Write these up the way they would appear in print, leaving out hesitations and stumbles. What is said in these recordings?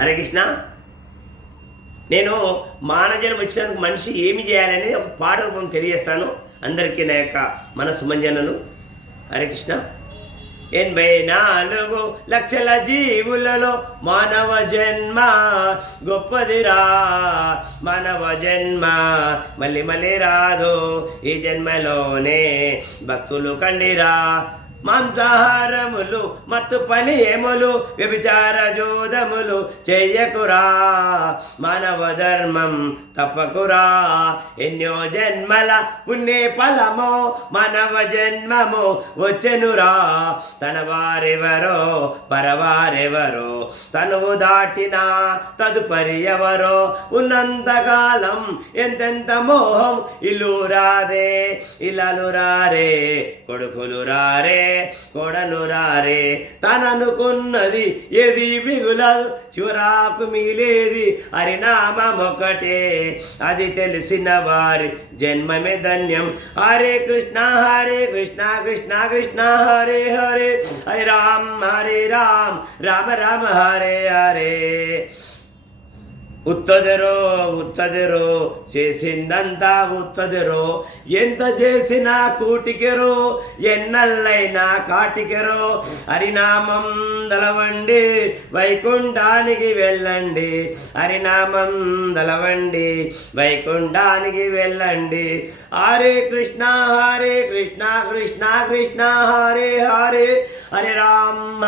హరే కృష్ణ. నేను మానజనం వచ్చినందుకు మనిషి ఏమి చేయాలనేది ఒక పాట రూపం తెలియజేస్తాను అందరికీ నా యొక్క మన సుమంజనులు. హరే కృష్ణ. 84 లక్షల జీవులలో మానవ జన్మ గొప్పదిరా, మానవ జన్మ మళ్ళీ మళ్ళీ రాదు, ఈ జన్మలోనే భక్తులు కండిరా. మాంసాహారములు మత్తు పని ఏములు వ్యభిచార జోదములు చెయ్యకురా, మానవ ధర్మం తప్పకురా. ఎన్నో జన్మల పుణ్య ఫలమో మానవ జన్మము వచ్చెనురా. తన వారెవరో పరవారెవరో తనువు దాటిన తదుపరి ఎవరో. ఉన్నంతకాలం ఎంతెంత మోహం ఇల్లు రాదే, ఇలాలు రారే, కొడుకులు రారే, కోడలు రారే. తననుకున్నది ఏది మిగులదు, చివరాకు మిగిలేది హరినామొకటే. అది తెలిసిన వారి జన్మమే ధన్యం. హరే కృష్ణ హరే కృష్ణ కృష్ణ కృష్ణ హరే హరే, హరే రామ్ రామ రామ హరే హరే. ఉత్తదిరో ఉత్తదిరో చేసిందంతా ఉత్తదిరో, ఎంత చేసినా కూటికెరో, ఎన్నల్లైనా కాటికెరో. హరినామం దలవండి వైకుంఠానికి వెళ్ళండి, హరినామం దలవండి వైకుంఠానికి వెళ్ళండి. హరే కృష్ణ కృష్ణ కృష్ణ హరే హరే, హరే రామ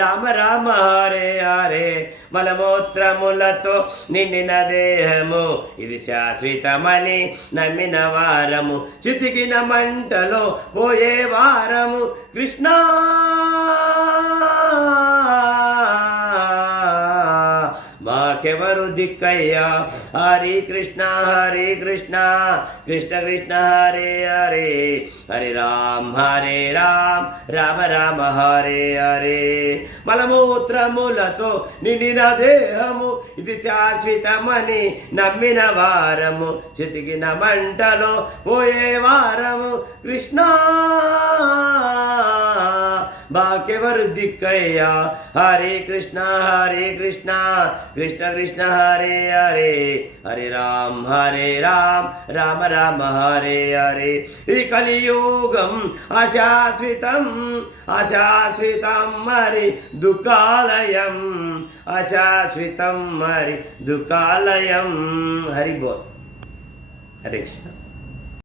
రామ రామ హరే హరే. మలమూత్రములతో నిండిన దేహము ఇది శాశ్వతమని నమ్మిన వారము, చితికిన మంటలో పోయే వారము. కృష్ణ మాకెవరు దిక్కయ్యా. హరే కృష్ణ కృష్ణ కృష్ణ హరే హరే, హరే రామ రామ రామ హరే హరే. మలమూత్రములతో నిండిన దేహము ఇది శాశ్వతమని నమ్మిన వారము, చితికిన మంటలో పోయే వారము. కృష్ణ మాకెవరు దిక్కయ్యా. హరే కృష్ణ కృష్ణ కృష్ణ హరే హరే, హరే రామ రామ రామ హరే హరే. ఈ కలియుగం అశాశ్వతం అశాశ్వతం మరి దుఃఖాలయం, అశాశ్వతం మరి దుఃఖాలయం. హరి బోల్. హరే కృష్ణ.